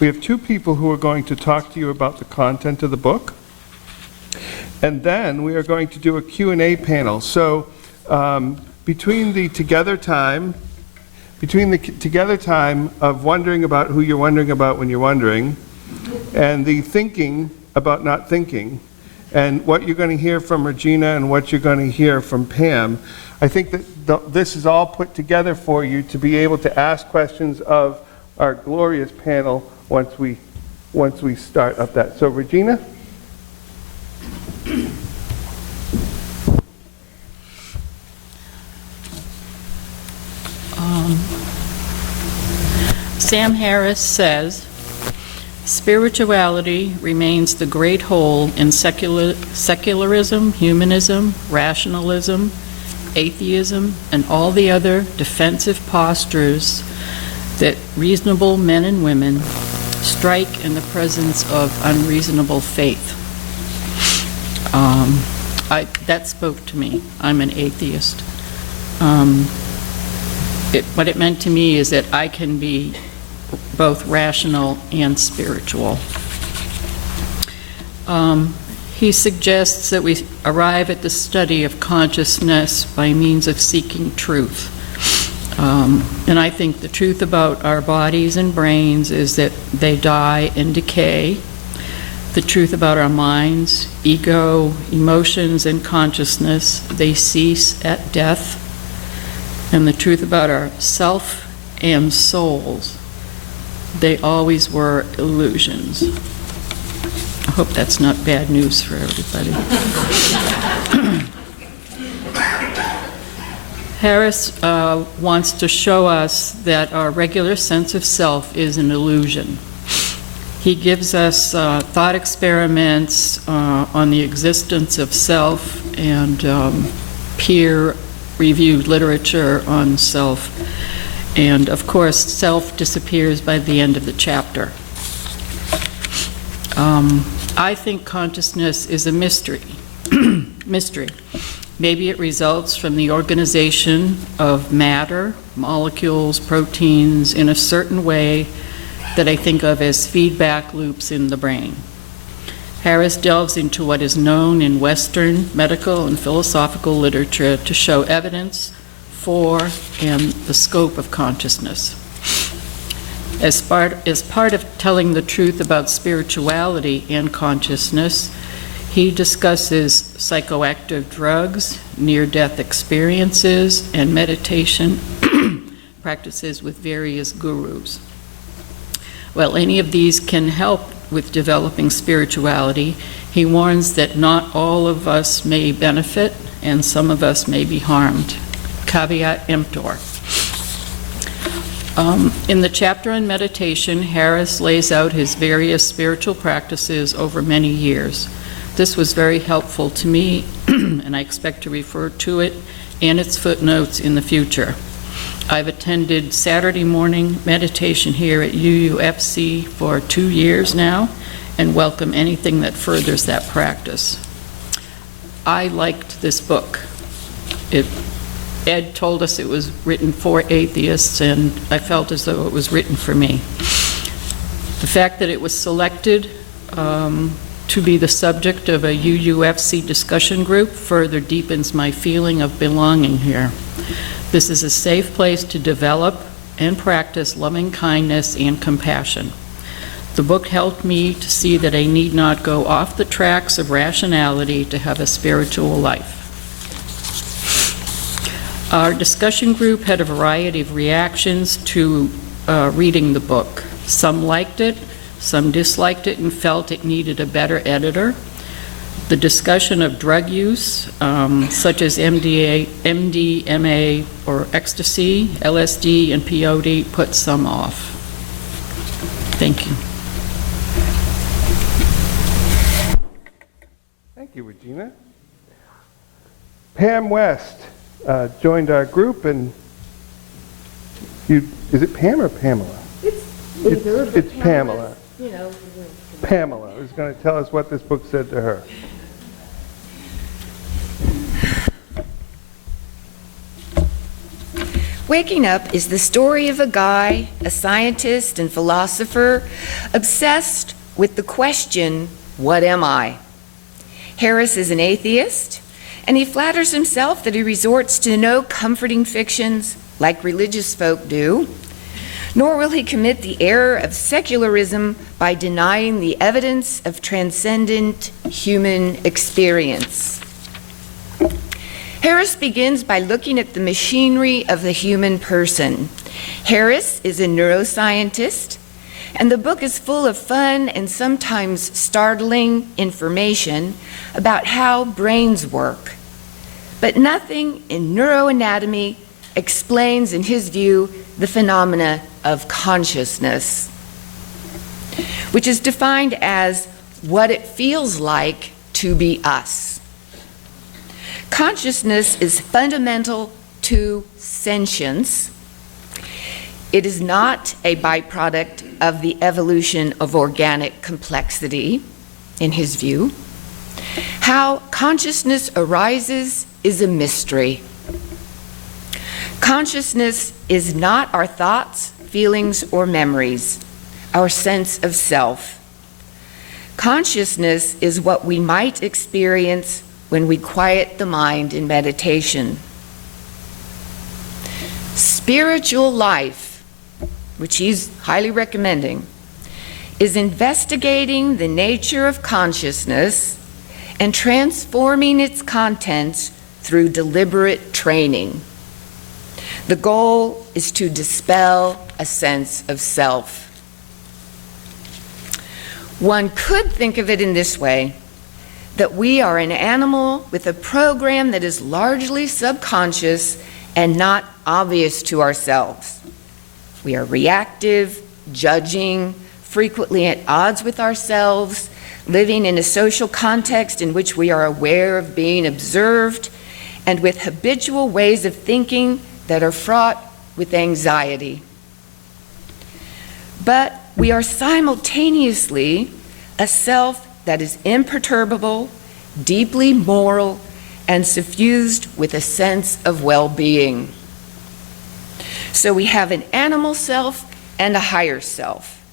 We have two people who are going to talk to you about the content of the book. And then we are going to do a Q&A panel. So between the together time of wondering about who you're wondering about when you're wondering, and the thinking about not thinking, and what you're going to hear from Regina and what you're going to hear from Pam, I think that this is all put together for you to be able to ask questions of our glorious panel once we start up that. So Regina? Sam Harris says, spirituality remains the great whole in secularism, humanism, rationalism, atheism, and all the other defensive postures that reasonable men and women strike in the presence of unreasonable faith. That spoke to me. I'm an atheist. What it meant to me is that I can be both rational and spiritual. He suggests that we arrive at the study of consciousness by means of seeking truth. And I think the truth about our bodies and brains is that they die and decay. The truth about our minds, ego, emotions, and consciousness, they cease at death. And the truth about our self and souls, they always were illusions. I hope that's not bad news for everybody. Harris wants to show us that our regular sense of self is an illusion. He gives us thought experiments on the existence of self and peer-reviewed literature on self. And of course, self disappears by the end of the chapter. I think consciousness is a mystery. Maybe it results from the organization of matter, molecules, proteins in a certain way that I think of as feedback loops in the brain. Harris delves into what is known in Western medical and philosophical literature to show evidence for and the scope of consciousness. As part of telling the truth about spirituality and consciousness, he discusses psychoactive drugs, near-death experiences, and meditation practices with various gurus. While any of these can help with developing spirituality, he warns that not all of us may benefit and some of us may be harmed. Caveat emptor. In the chapter on meditation, Harris lays out his various spiritual practices over many years. This was very helpful to me, and I expect to refer to it and its footnotes in the future. I've attended Saturday morning meditation here at UUFC for 2 years now, and welcome anything that furthers that practice. I liked this book. Ed told us it was written for atheists, and I felt as though it was written for me. The fact that it was selected to be the subject of a UUFC discussion group further deepens my feeling of belonging here. This is a safe place to develop and practice loving kindness and compassion. The book helped me to see that I need not go off the tracks of rationality to have a spiritual life. Our discussion group had a variety of reactions to reading the book. Some liked it, some disliked it and felt it needed a better editor. The discussion of drug use, such as MDMA or ecstasy, LSD, and peyote, put some off. Thank you. Thank you, Regina. Pam West joined our group, and is it Pam or Pamela? It's Pamela. You know, Pamela is going to tell us what this book said to her. Waking Up is the story of a guy, a scientist and philosopher, obsessed with the question, what am I? Harris is an atheist, and he flatters himself that he resorts to no comforting fictions like religious folk do, nor will he commit the error of secularism by denying the evidence of transcendent human experience. Harris begins by looking at the machinery of the human person. Harris is a neuroscientist, and the book is full of fun and sometimes startling information about how brains work. But nothing in neuroanatomy explains, in his view, the phenomena of consciousness, which is defined as what it feels like to be us. Consciousness is fundamental to sentience. It is not a byproduct of the evolution of organic complexity, in his view. How consciousness arises is a mystery. Consciousness is not our thoughts, feelings, or memories, our sense of self. Consciousness is what we might experience when we quiet the mind in meditation. Spiritual life, which he's highly recommending, is investigating the nature of consciousness and transforming its contents through deliberate training. The goal is to dispel a sense of self. One could think of it in this way, that we are an animal with a program that is largely subconscious and not obvious to ourselves. We are reactive, judging, frequently at odds with ourselves, living in a social context in which we are aware of being observed, and with habitual ways of thinking that are fraught with anxiety. But we are simultaneously a self that is imperturbable, deeply moral, and suffused with a sense of well-being. So we have an animal self and a higher self.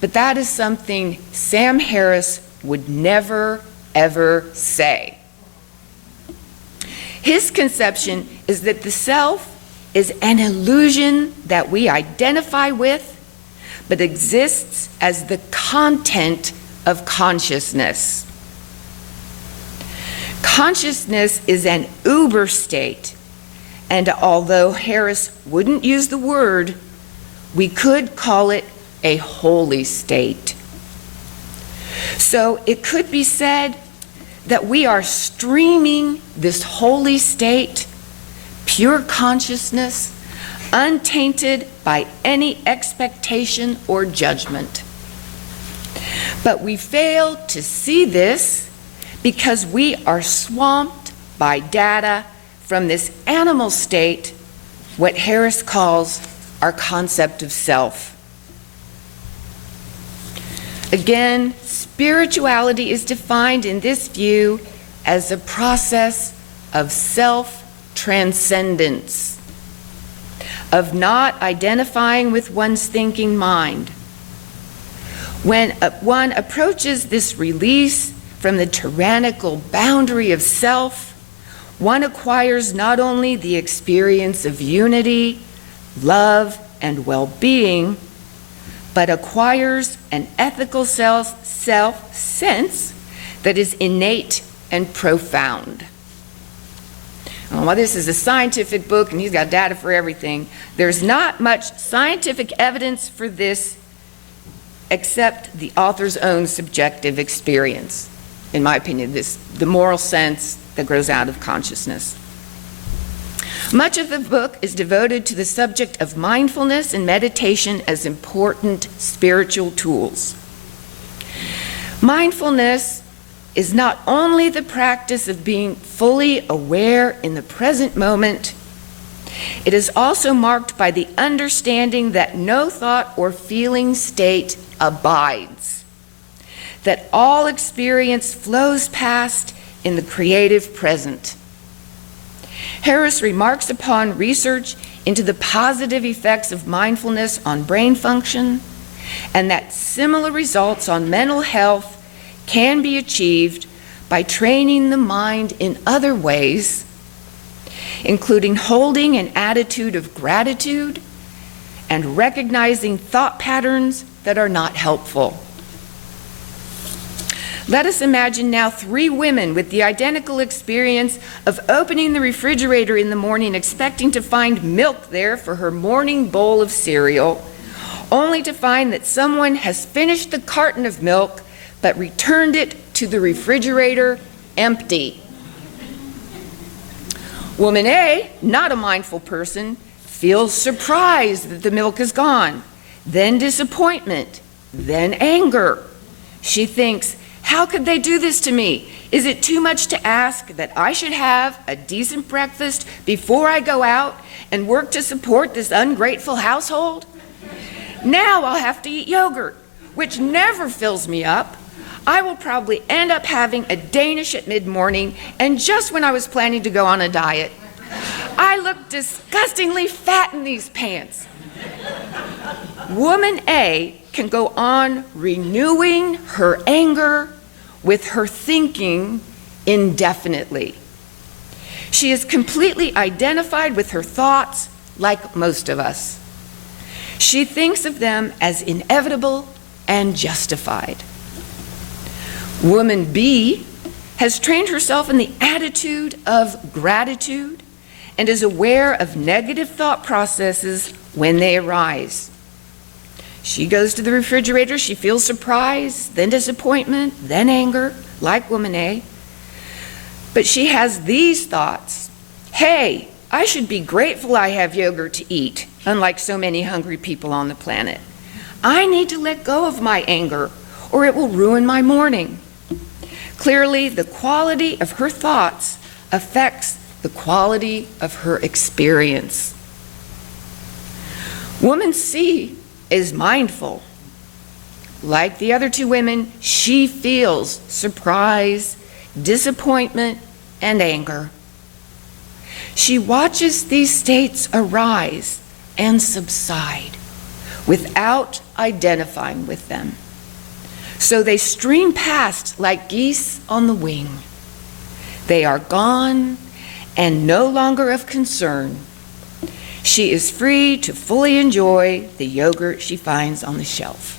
But that is something Sam Harris would never, ever say. His conception is that the self is an illusion that we identify with, but exists as the content of consciousness. Consciousness is an uber state, and although Harris wouldn't use the word, we could call it a holy state. So it could be said that we are streaming this holy state, pure consciousness, untainted by any expectation or judgment. But we fail to see this because we are swamped by data from this animal state, what Harris calls our concept of self. Again, spirituality is defined in this view as a process of self-transcendence, of not identifying with one's thinking mind. When one approaches this release from the tyrannical boundary of self, one acquires not only the experience of unity, love, and well-being, but acquires an ethical self-sense that is innate and profound. Well, this is a scientific book, and he's got data for everything. There's not much scientific evidence for this except the author's own subjective experience. In my opinion, the moral sense that grows out of consciousness. Much of the book is devoted to the subject of mindfulness and meditation as important spiritual tools. Mindfulness is not only the practice of being fully aware in the present moment, it is also marked by the understanding that no thought or feeling state abides, that all experience flows past in the creative present. Harris remarks upon research into the positive effects of mindfulness on brain function, and that similar results on mental health can be achieved by training the mind in other ways, including holding an attitude of gratitude and recognizing thought patterns that are not helpful. Let us imagine now 3 women with the identical experience of opening the refrigerator in the morning expecting to find milk there for her morning bowl of cereal, only to find that someone has finished the carton of milk but returned it to the refrigerator empty. Woman A, not a mindful person, feels surprise that the milk is gone, then disappointment, then anger. She thinks, how could they do this to me? Is it too much to ask that I should have a decent breakfast before I go out and work to support this ungrateful household? Now I'll have to eat yogurt, which never fills me up. I will probably end up having a Danish at mid-morning, and just when I was planning to go on a diet. I look disgustingly fat in these pants. Woman A can go on renewing her anger with her thinking indefinitely. She is completely identified with her thoughts, like most of us. She thinks of them as inevitable and justified. Woman B has trained herself in the attitude of gratitude and is aware of negative thought processes when they arise. She goes to the refrigerator, she feels surprise, then disappointment, then anger, like woman A. But she has these thoughts. Hey, I should be grateful I have yogurt to eat, unlike so many hungry people on the planet. I need to let go of my anger, or it will ruin my morning. Clearly, the quality of her thoughts affects the quality of her experience. Woman C is mindful. Like the other 2 women, she feels surprise, disappointment, and anger. She watches these states arise and subside without identifying with them. So they stream past like geese on the wing. They are gone and no longer of concern. She is free to fully enjoy the yogurt she finds on the shelf.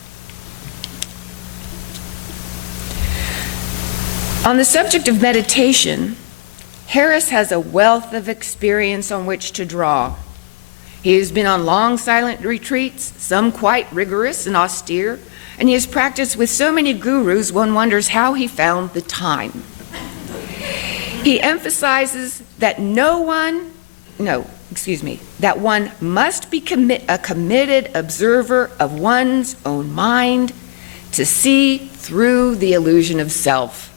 On the subject of meditation, Harris has a wealth of experience on which to draw. He has been on long silent retreats, some quite rigorous and austere, and he has practiced with so many gurus one wonders how he found the time. He emphasizes that that one must be a committed observer of one's own mind to see through the illusion of self.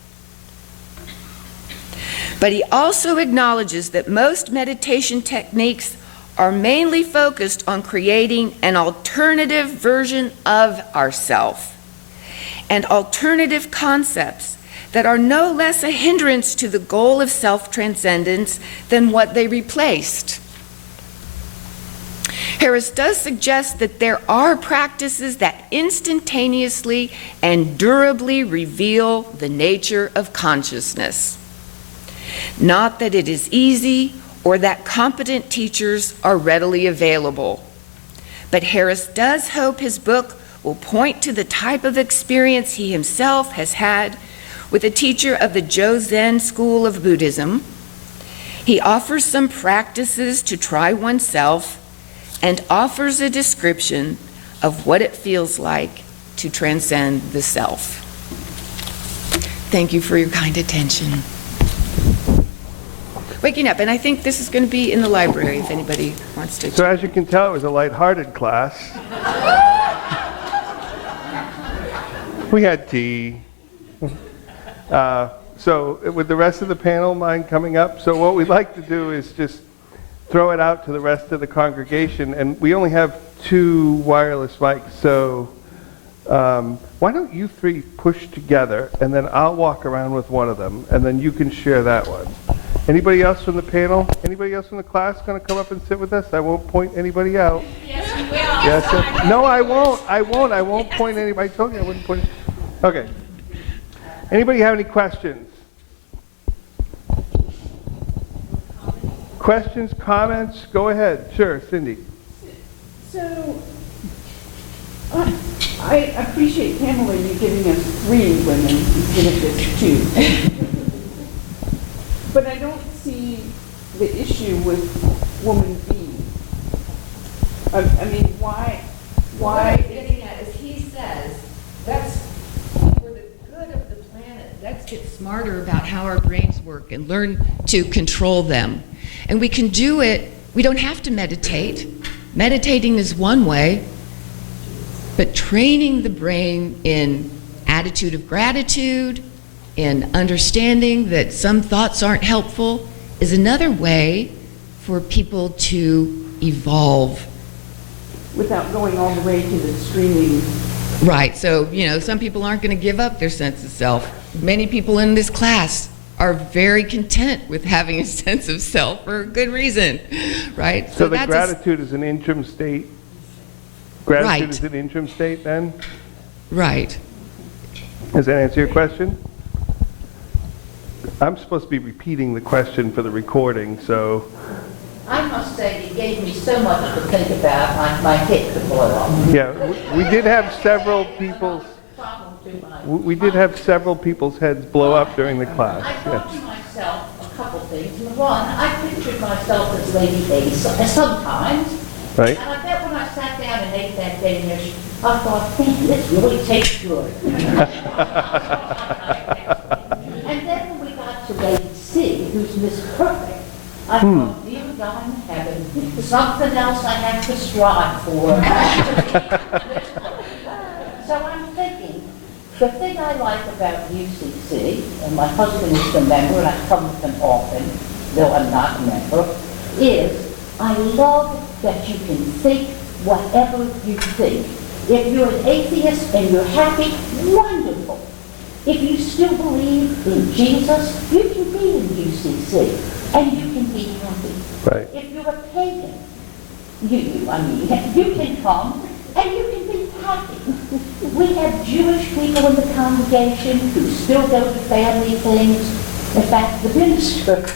But he also acknowledges that most meditation techniques are mainly focused on creating an alternative version of ourself and alternative concepts that are no less a hindrance to the goal of self-transcendence than what they replaced. Harris does suggest that there are practices that instantaneously and durably reveal the nature of consciousness. Not that it is easy or that competent teachers are readily available, but Harris does hope his book will point to the type of experience he himself has had with a teacher of the Jozen school of Buddhism. He offers some practices to try oneself and offers a description of what it feels like to transcend the self. Thank you for your kind attention. Waking up, and I think this is going to be in the library if anybody wants to. So as you can tell, it was a lighthearted class. We had tea. So with the rest of the panel, mind coming up? So what we'd like to do is just throw it out to the rest of the congregation, and we only have 2 wireless mics, so why don't you 3 push together, and then I'll walk around with one of them, and then you can share that one. Anybody else from the panel? Anybody else from the class going to come up and sit with us? I won't point anybody out. Yes, you will. Yes, no, I won't. I won't point anybody. I told you I wouldn't point. Okay. Anybody have any questions? Questions, comments? Go ahead. Sure, Cindy. So, I appreciate Pamela, you giving us 3 women instead of just 2. But I don't see the issue with woman B. I mean, why? What I'm getting at is he says, that's for the good of the planet. Let's get smarter about how our brains work and learn to control them. And we can do it, we don't have to meditate. Meditating is one way, but training the brain in attitude of gratitude, in understanding that some thoughts aren't helpful, is another way for people to evolve. Without going all the way to the streaming. Right, so, some people aren't going to give up their sense of self. Many people in this class are very content with having a sense of self for a good reason, right? So the that's gratitude is an interim state? Gratitude Right. is an interim state then? right. Does that answer your question? I'm supposed to be repeating the question for the recording, so... I must say, it gave me so much to think about, my head could blow off. Yeah, we did have several people's... We did have several people's heads blow up during the class. I thought to Yes. myself a couple things. Number one, I pictured myself as Lady A sometimes. Right? And I bet when I sat down and ate that Danish, I thought, man, this really tastes good. And then when we got to Lady C, who's Miss Perfect, I thought, dear God in heaven, something else I have to strive for. So I'm thinking, the thing I like about UCC, and my husband is a member, and I come with him often, though I'm not a member, is I love that you can think whatever you think. If you're an atheist and you're happy, wonderful. If you still believe in Jesus, you can be in UCC, and you can be happy. Right. If you're a pagan, you can come and you can be happy. We have Jewish people in the congregation who still go to family things. In fact, the minister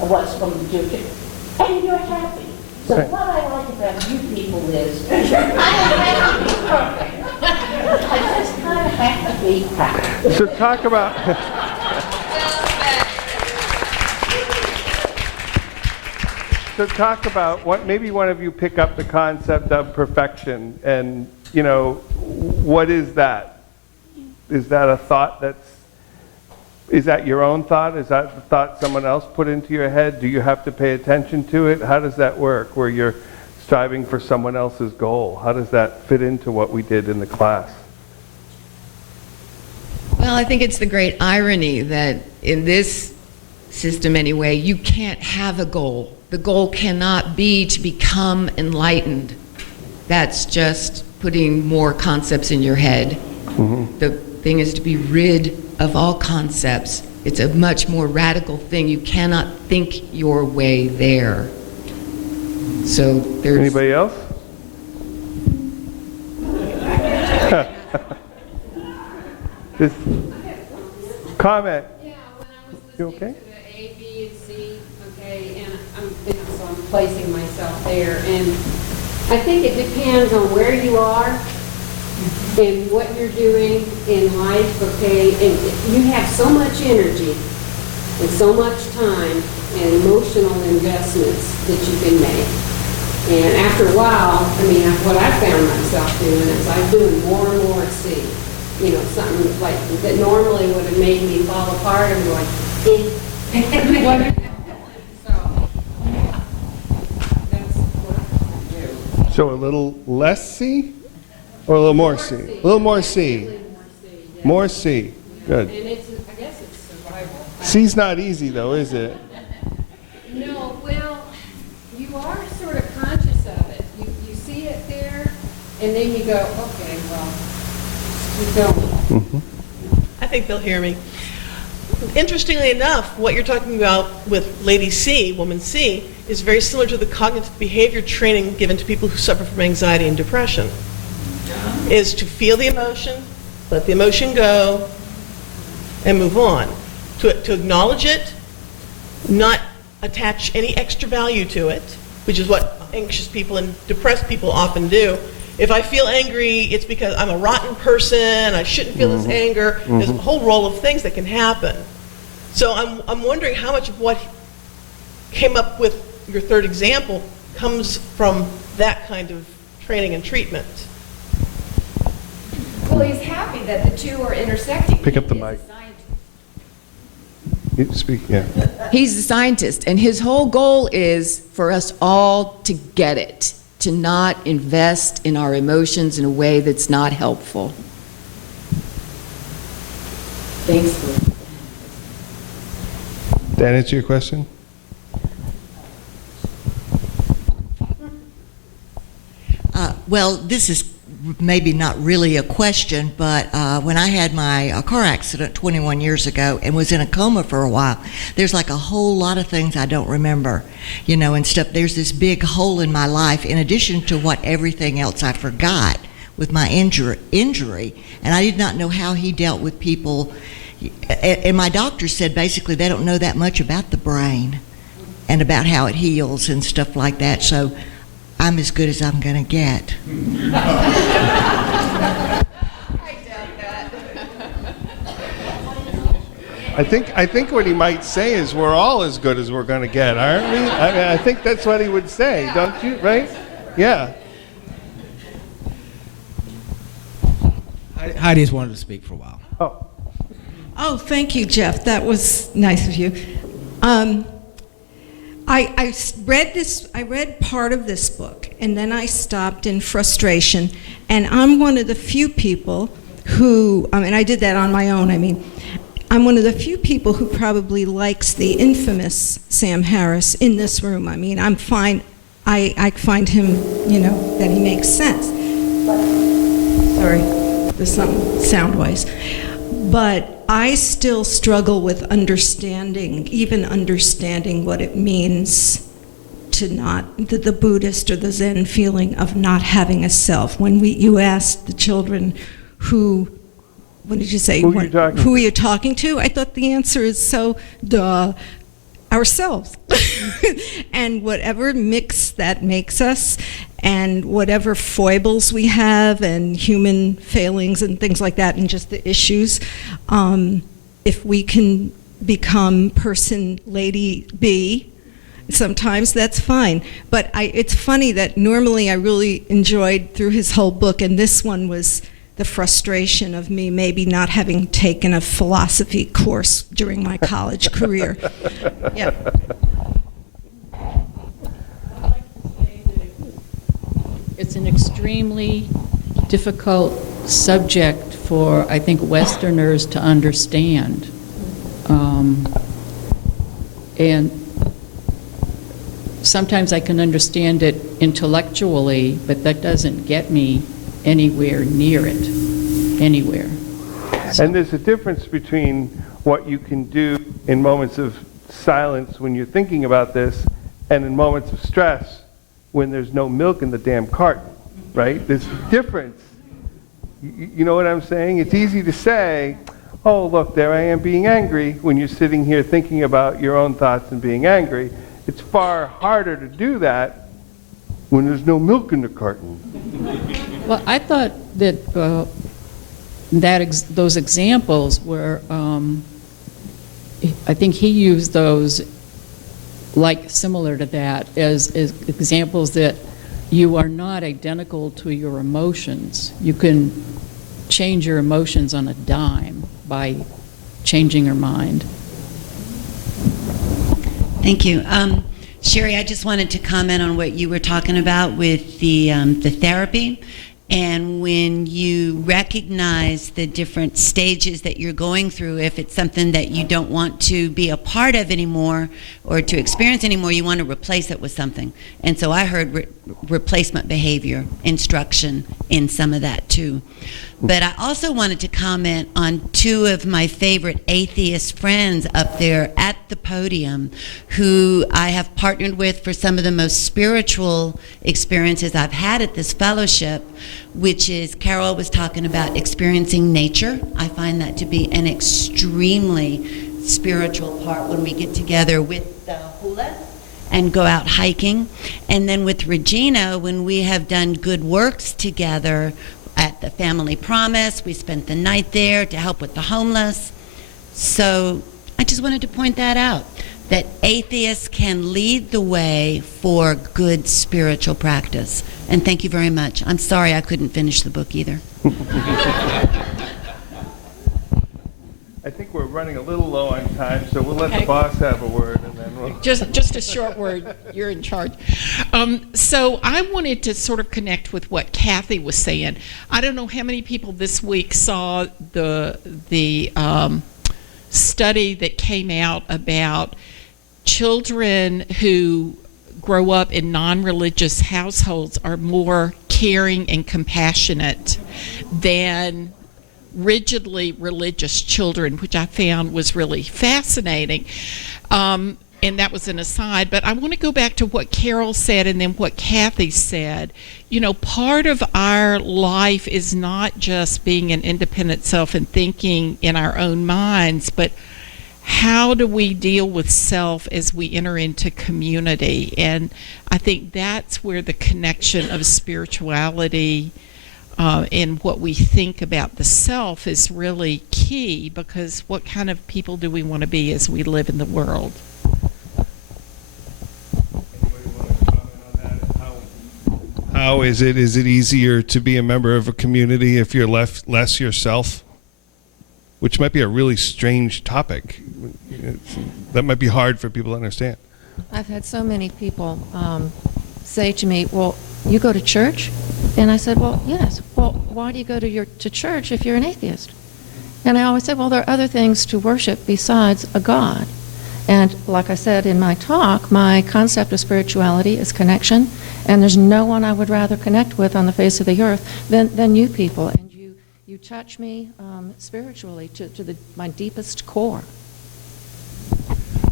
was from the Jewish, and you're happy. So Right. what I like about you people is, I don't have to be perfect. I just kind of have to be happy. So talk about... So talk about what, maybe one of you pick up the concept of perfection and, what is that? Is that a thought is that your own thought? Is that the thought someone else put into your head? Do you have to pay attention to it? How does that work where you're striving for someone else's goal? How does that fit into what we did in the class? Well, I think it's the great irony that in this system anyway, you can't have a goal. The goal cannot be to become enlightened. That's just putting more concepts in your head. Mm-hmm. The thing is to be rid of all concepts. It's a much more radical thing. You cannot think your way there. So there's... Anybody else? This comment. Yeah, when I was You listening okay? to the A, B, and C, okay, and so I'm placing myself there, and I think it depends on where you are and what you're doing in life, okay, and you have so much energy and so much time and emotional investments that you can make. And after a while, what I found myself doing is I'm doing more and more C. Something like that normally would have made me fall apart and going, So, that's what I do. So a little less C or a little more C? A little more C. More C, yeah. More C. Good. And I guess it's survival. C's not easy though, is it? No, well, you are sort of conscious of it. You see it there, and then you go, okay, well, keep going. Mm-hmm. I think they'll hear me. Interestingly enough, what you're talking about with Lady C, Woman C, is very similar to the cognitive behavior training given to people who suffer from anxiety and depression. Is to feel the emotion, let the emotion go, and move on. To acknowledge it, not attach any extra value to it, which is what anxious people and depressed people often do. If I feel angry, it's because I'm a rotten person, I shouldn't feel this anger. There's a whole roll of things that can happen. So I'm wondering how much of what came up with your third example comes from that kind of training and treatment. Well, he's happy that the two are intersecting. Pick up the He is mic. a scientist. You speak, yeah. He's a scientist, and his whole goal is for us all to get it, to not invest in our emotions in a way that's not helpful. Thanks for That answer your question? Well, this is maybe not really a question, but when I had my car accident 21 years ago and was in a coma for a while, there's like a whole lot of things I don't remember, you know, and stuff. There's this big hole in my life in addition to what everything else I forgot with my injury, and I did not know how he dealt with people. And my doctor said basically they don't know that much about the brain and about how it heals and stuff like that, so I'm as good as I'm going to get. I think what he might say is we're all as good as we're going to get, aren't we? I mean, I think that's what he would say, don't you? Right? Yeah. Heidi's wanted to speak for a while. Oh. Oh, thank you, Jeff. That was nice of you. I read part of this book, and then I stopped in frustration. And I'm one of the few people who, and I did that on my own, I'm one of the few people who probably likes the infamous Sam Harris in this room. I'm fine. I find him, that he makes sense. Sorry, there's something sound-wise. But I still struggle with even understanding what it means to not, the Buddhist or the Zen feeling of not having a self. When you asked the children what did you say? Who are you talking to? I thought the answer is ourselves. And whatever mix that makes us, and whatever foibles we have, and human failings and things like that, and just the issues, if we can become person Lady B, sometimes that's fine. But it's funny that normally I really enjoyed through his whole book, and this one was the frustration of me maybe not having taken a philosophy course during my college career. Yeah. It's an extremely difficult subject for, I think, Westerners to understand. And sometimes I can understand it intellectually, but that doesn't get me anywhere near it, anywhere. And there's a difference between what you can do in moments of silence when you're thinking about this and in moments of stress when there's no milk in the damn carton, right? There's a difference. You know what I'm saying? It's easy to say, oh, look, there I am being angry, when you're sitting here thinking about your own thoughts and being angry. It's far harder to do that when there's no milk in the carton. Well, I thought that those examples were, I think he used those similar to that as examples that you are not identical to your emotions. You can change your emotions on a dime by changing your mind. Thank you. Sherry, I just wanted to comment on what you were talking about with the therapy. And when you recognize the different stages that you're going through, if it's something that you don't want to be a part of anymore or to experience anymore, you want to replace it with something. And so I heard replacement behavior instruction in some of that too. But I also wanted to comment on two of my favorite atheist friends up there at the podium who I have partnered with for some of the most spiritual experiences I've had at this fellowship, which is Karel was talking about experiencing nature. I find that to be an extremely spiritual part when we get together with the hula and go out hiking. And then with Regina, when we have done good works together, at the Family Promise, we spent the night there to help with the homeless. So I just wanted to point that out, that atheists can lead the way for good spiritual practice. And thank you very much. I'm sorry I couldn't finish the book either. I think we're running a little low on time, so we'll let the boss have a word, and then we'll... Just a short word. You're in charge. So I wanted to sort of connect with what Kathy was saying. I don't know how many people this week saw the study that came out about children who grow up in non-religious households are more caring and compassionate than rigidly religious children, which I found was really fascinating. And that was an aside, but I want to go back to what Karel said and then what Kathy said. You know, part of our life is not just being an independent self and thinking in our own minds, but how do we deal with self as we enter into community? And I think that's where the connection of spirituality and what we think about the self is really key, because what kind of people do we want to be as we live in the world? Anybody want to comment on that? How is it easier to be a member of a community if you're less yourself? Which might be a really strange topic. That might be hard for people to understand. I've had so many people say to me, well, you go to church? And I said, well, yes. Well, why do you go to church if you're an atheist? And I always say, well, there are other things to worship besides a God. And like I said in my talk, my concept of spirituality is connection, and there's no one I would rather connect with on the face of the earth than you people. And you touch me spiritually to my deepest core.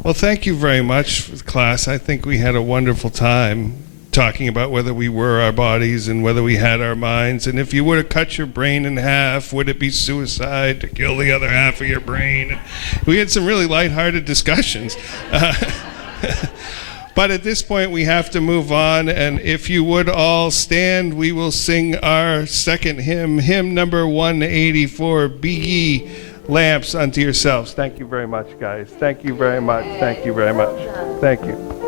Well, thank you very much, class. I think we had a wonderful time talking about whether we were our bodies and whether we had our minds. And if you were to cut your brain in half, would it be suicide to kill the other half of your brain? We had some really lighthearted discussions. But at this point, we have to move on. And if you would all stand, we will sing our second hymn, hymn number 184, Be Ye Lamps Unto Yourselves. Thank you very much, guys. Thank you very much. Thank you very much. Thank you.